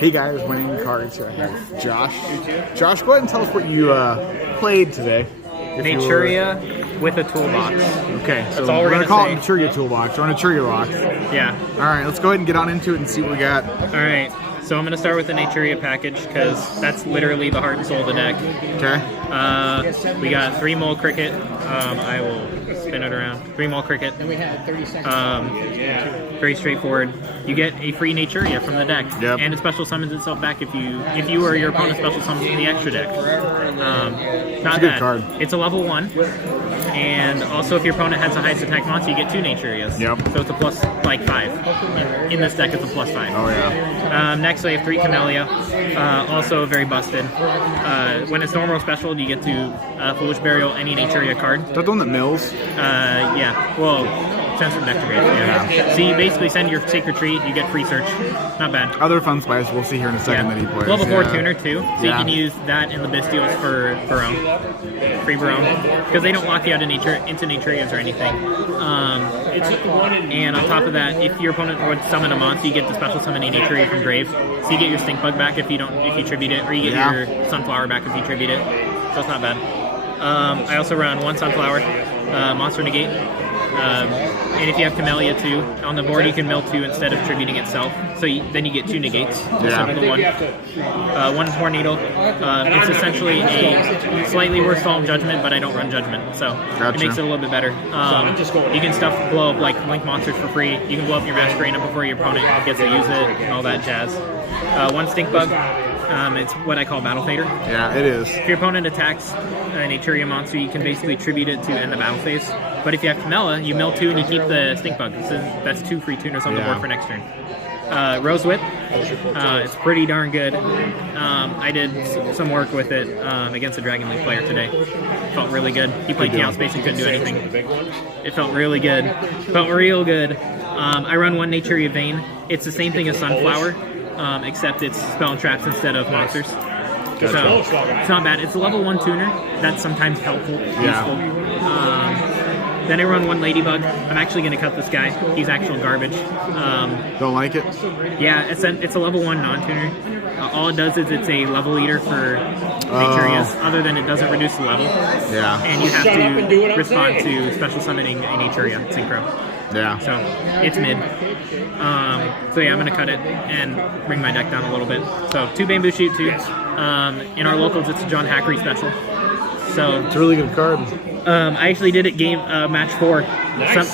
Hey guys, winning cards here. I have Josh. Josh, go ahead and tell us what you played today. Naturia with a toolbox. Okay, so that's all we're gonna call say. it Naturia Toolbox or Naturia Box. Yeah. All right, let's go ahead and get on into it and see what we got. All right. So I'm going to start with the Naturia package because that's literally the heart and soul of the deck. Okay. We got 3 Mole Cricket. I will spin it around. 3 Mole Cricket. Very straightforward. You get a free Naturia from the deck, and it special summons itself back if you or your opponent special summons from the extra deck. Not a good bad. card. It's a level 1, and also if your opponent has the highest attack monster, you get 2 Naturias. Yep. So it's a plus like 5. In this deck, it's a plus 5. Oh yeah. Next, we have 3 Camellia. Also very busted. When it's normal or special, you get to Foolish Burial any Naturia card. Is that the one that mills? Yeah. Well, sends from deck to grave. Yeah. So you basically send your Sacred Tree, you get free search. Not bad. Other fun spice we'll see here in a second that he plays. Level 4 tuner too, so you can use that in the Bystials for Barone. Free Barone. Because they don't lock you out into Naturias or anything. And on top of that, if your opponent would summon a monster, you get the special summon a Naturia from grave. So you get your Stink Bug back if you tribute it, or you get your Sunflower back if you tribute it. So it's not bad. I also run 1 Sunflower, Monster Negate. And if you have Camellia too, on the board you can mill 2 instead of tributing itself. So then you get 2 negates instead of the 1. 1 Tornado. It's essentially a slightly worse Fall of Judgment, but I don't run Judgment, so it makes it a little bit better. You can blow up like Link monsters for free. You can blow up your Masquerade before your opponent gets to use it and all that jazz. 1 Stink Bug. It's what I call Battle Fader. Yeah, it is. If your opponent attacks an Naturia monster, you can basically tribute it to end the battle phase. But if you have Camellia, you mill 2 and you keep the Stink Bug. So that's 2 free tuners on the board for next turn. Rose Whip. It's pretty darn good. I did some work with it against a Dragon League player today. Felt really good. He played Chaos Space and couldn't do anything. It felt really good. Felt real good. I run 1 Naturia Vein. It's the same thing as Sunflower. Except it's spell and traps instead of monsters. Gotcha. So it's not bad. It's a level 1 tuner. That's sometimes helpful, useful. Then I run 1 Ladybug. I'm actually going to cut this guy. He's actual garbage. Don't like it? Yeah, it's a level 1 non-tuner. All it does is it's a level leader for Naturias, other than it doesn't reduce the level. Yeah. And you have to respond to special summoning a Naturia, synchro. Yeah. So it's mid. So yeah, I'm gonna cut it and bring my deck down a little bit. So 2 Bamboo Shoot 2s. In our locals, it's a John Hackery special. So it's a really good card. I actually did it match 4.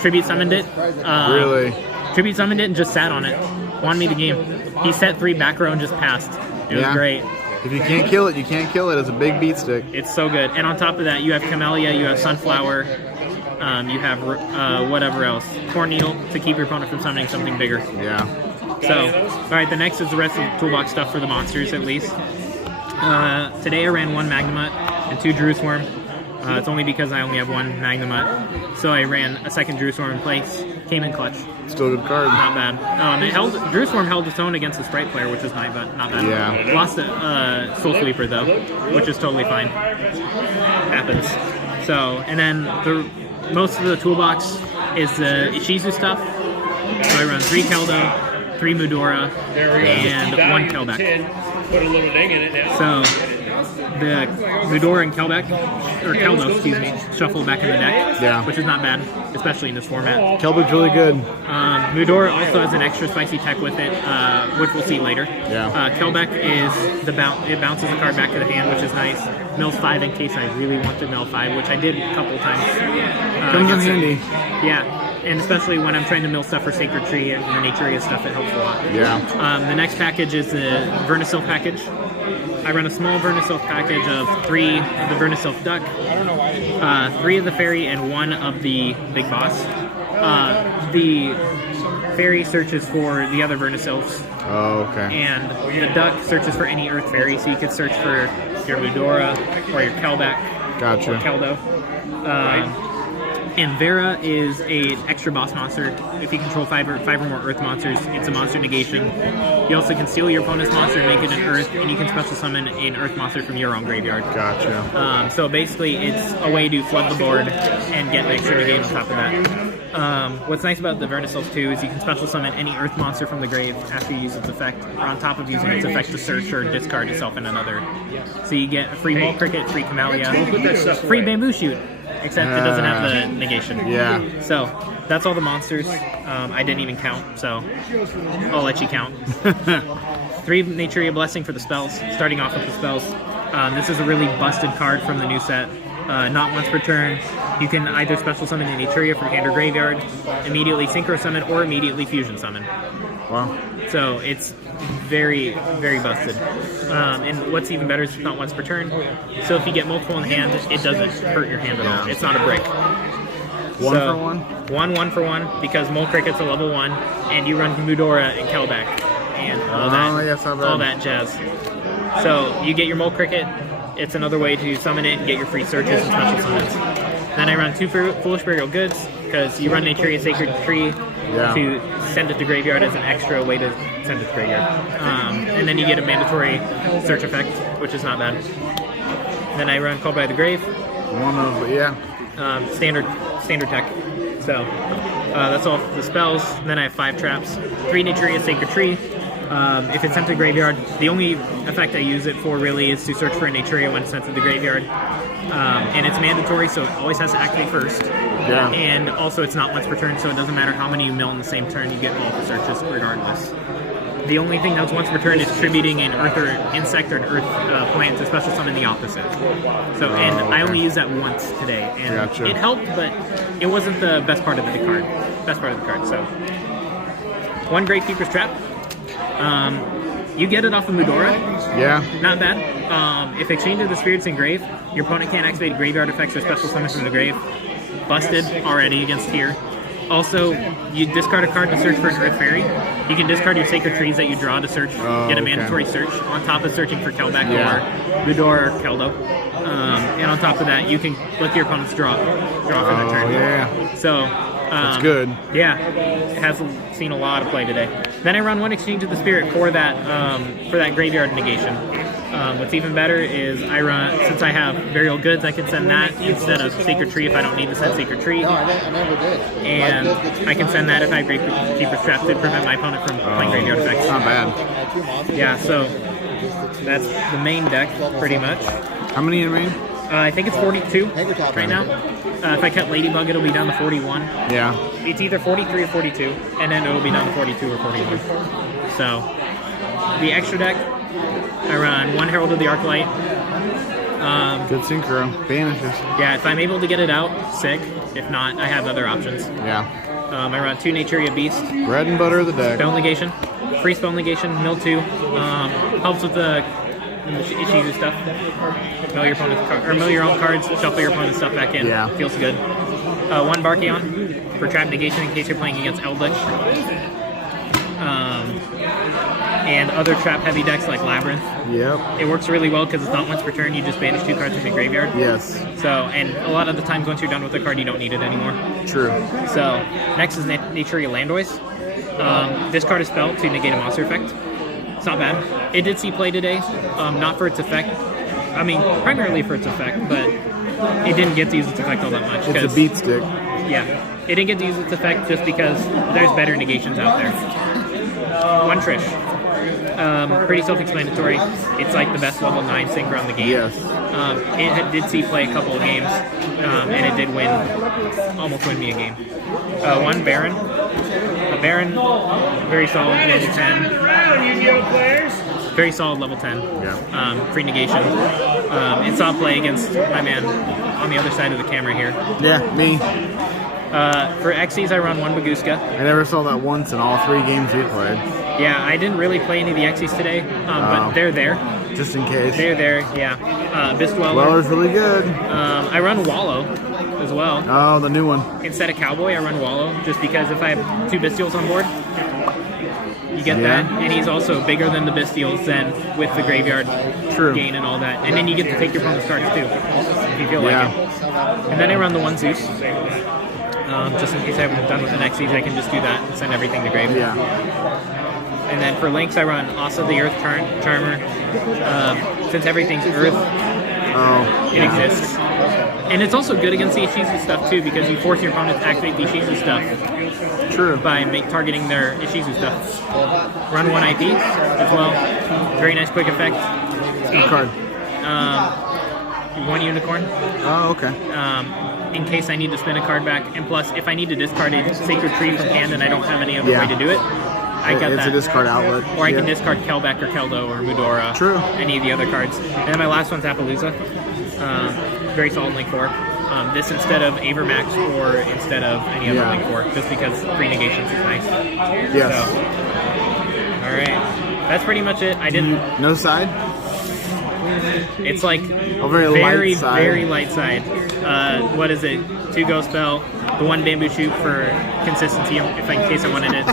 Tribute summoned it. Really? Tribute summoned it and just sat on it. Won me the game. He set 3 back row and just passed. It was great. If you can't kill it, you can't kill it. It's a big beat stick. It's so good. And on top of that, you have Camellia, you have Sunflower. You have whatever else. Tornado to keep your opponent from summoning something bigger. Yeah. So, alright, the next is the rest of the toolbox stuff for the monsters, at least. Today I ran 1 Magnemite and 2 Drewsworm. It's only because I only have 1 Magnemite. So I ran a 2nd Drewsworm in place. Came in clutch. Still a good card. Not bad. Drewsworm held its own against the Sprite player, which is not bad. Yeah. Lost a Soul Sweeper, though, which is totally fine. Happens. So, and then most of the toolbox is the Ishizu stuff. So I run 3 Keldo, 3 Mudora, and 1 Kelbeck. Put a little ding in it. So the Mudora and Keldo, excuse me, shuffle back in the deck, which is not bad, especially in this format. Kelbeck's really good. Mudora also has an extra spicy tech with it, which we'll see later. Kelbeck is it bounces the card back to the hand, which is nice. Mills 5 in case I really want to mill 5, which I did a couple times. Comes in handy. Yeah, and especially when I'm trying to mill stuff for Sacred Tree and the Naturia stuff, it helps a lot. Yeah. The next package is the Vernusylph package. I run a small Vernusylph package of 3 of the Vernusylph Duck, 3 of the Fairy, and 1 of the Big Boss. The Fairy searches for the other Vernusylphs. Oh, okay. And the Duck searches for any Earth Fairy, so you could search for your Mudora or your Kelbeck. Gotcha. Or Keldo. And Vera is an extra boss monster. If you control 5 or more Earth monsters, it's a monster negation. You also can steal your opponent's monster and make it an Earth, and you can special summon an Earth monster from your own graveyard. Gotcha. So basically, it's a way to flood the board and get an extra negate on top of that. What's nice about the Vernusylph too is you can special summon any Earth monster from the grave after you use its effect, or on top of using its effect to search or discard itself in another. So you get a free Mole Cricket, free Camellia, free Bamboo Shoot, except it doesn't have the negation. Yeah. So that's all the monsters. I didn't even count, so I'll let you count. 3 Naturia Blessing for the spells. Starting off with the spells. This is a really busted card from the new set. Not once per turn. You can either special summon a Naturia from hand or graveyard, immediately synchro summon, or immediately fusion summon. Wow. So it's very, very busted. And what's even better is it's not once per turn. So if you get multiple in hand, it doesn't hurt your hand at all. It's not a brick. One for one? 1 for 1, because Mole Cricket's a level 1, and you run Mudora and Kelbeck, and all that jazz. So you get your Mole Cricket. It's another way to summon it and get your free searches and special summons. Then I run 2 Foolish Burial Goods, because you run Naturia Sacred Tree to send it to graveyard as an extra way to send it to graveyard. And then you get a mandatory search effect, which is not bad. Then I run Called by the Grave. Standard tech. So that's all for the spells. And then I have 5 traps. 3 Naturia Sacred Tree. If it's sent to the graveyard, the only effect I use it for really is to search for a Naturia when it's sent to the graveyard. And it's mandatory, so it always has to activate first. Yeah. And also it's not once per turn, so it doesn't matter how many you mill in the same turn, you get all the searches regardless. The only thing that's once per turn is tributing an earth or insect or an earth plant to special summon the opposite. So, and I only used that once today, and it helped, but it wasn't the best part of the card. So, 1 Gravekeeper's Trap. You get it off of Mudora. Yeah. Not bad. If Exchange of the Spirits in grave, your opponent can't activate graveyard effects or special summons from the grave. Busted already against here. Also, you discard a card to search for an Earth Fairy. You can discard your Sacred Trees that you draw to search, get a mandatory search, on top of searching for Kelbeck or Mudora or Keldo. And on top of that, you can let your opponents draw for the turn. Yeah. So, that's good. Yeah, it has seen a lot of play today. Then I run 1 Exchange of the Spirit for that graveyard negation. What's even better is I run, since I have Burial Goods, I can send that instead of Sacred Tree if I don't need to send Sacred Tree. No, I never did. And I can send that if I have Gravekeeper's Trap to prevent my opponent from playing graveyard effects. Not bad. Yeah, so that's the main deck, pretty much. How many in main? I think it's 42 right now. If I cut Ladybug, it'll be down to 41. Yeah. It's either 43 or 42, and then it'll be down to 42 or 41. So, the extra deck, I run 1 Herald of the Arclight. Good synchro. Vanishes. Yeah, if I'm able to get it out, sick. If not, I have other options. Yeah. I run 2 Naturia Beast. Bread and butter of the deck. Spell Negation. Free Spell Negation, mill 2. Helps with the Ishizu stuff. Mill your own cards, shuffle your opponent's stuff back in. Yeah. Feels good. 1 Barkion for trap negation in case you're playing against Eldritch. And other trap heavy decks like Labyrinth. Yep. It works really well because it's not once per turn, you just banish 2 cards from the graveyard. Yes. So, and a lot of the times once you're done with the card, you don't need it anymore. True. So, next is Naturia Landoise. Discard a spell to negate a monster effect. It's not bad. It did see play today, not for its effect. I mean, primarily for its effect, but it didn't get to use its effect all that much. It's a beat stick. Yeah. It didn't get to use its effect just because there's better negations out there. 1 Trish. Pretty self-explanatory. It's like the best level 9 synchro in the game. Yes. It did see play a couple of games, and it did almost win me a game. 1 Baron. A Baron, very solid level 10. Very solid level 10. Yeah. Free negation. It saw play against my man on the other side of the camera here. Yeah, me. For Xyz, I run 1 Baguska. I never saw that once in all 3 games we played. Yeah, I didn't really play any of the Xyz today, but they're there. Just in case. They're there, yeah. Bistweller. Weller's really good. I run Wallow as well. Oh, the new one. Instead of Cowboy, I run Wallow, just because if I have 2 Bestials on board, you get that. And he's also bigger than the Bestials then with the graveyard gain and all that. And then you get to take your opponent's cards too, if you feel like it. And then I run the 1 Zeus. Just in case I haven't done with an Xyz, I can just do that and send everything to grave. Yeah. And then for links, I run Asa the Earth Charmer. Since everything's Earth, it exists. And it's also good against the Ishizu stuff too, because you force your opponent to activate the Ishizu stuff. True. By targeting their Ishizu stuff. Run 1 IP as well. Very nice quick effect. Good card. 1 unicorn. Oh, okay. In case I need to spin a card back, and plus, if I need to discard a Sacred Tree from hand and I don't have any other way to do it, I got that. It's a discard outlet. Or I can discard Kelbeck or Keldo or Mudora. True. Any of the other cards. And then my last one's Appaloosa. Very solid Link 4. This instead of Avermax or instead of any other Link 4, just because free negations is nice. Yes. So, alright. That's pretty much it. I didn't... No side? It's like a very light side. Very light side. What is it? 2 Ghost Spell, the 1 Bamboo Shoot for consistency in case I wanted it.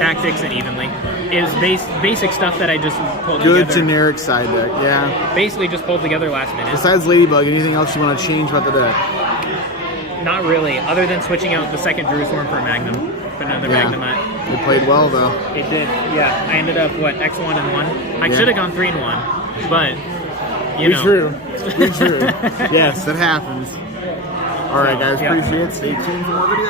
Tactics and Evenly. It was basic stuff that I just pulled together. Good generic side deck, yeah. Basically just pulled together last minute. Besides Ladybug, anything else you want to change about the deck? Not really, other than switching out the second Drewsworm for Magnum. Put another Magnemite. It played well, though. It did, yeah. I ended up, what, X1 and 1? I should have gone 3 and 1, but, you know. True. Yes, that happens. All right, guys, appreciate it. Stay tuned for more videos.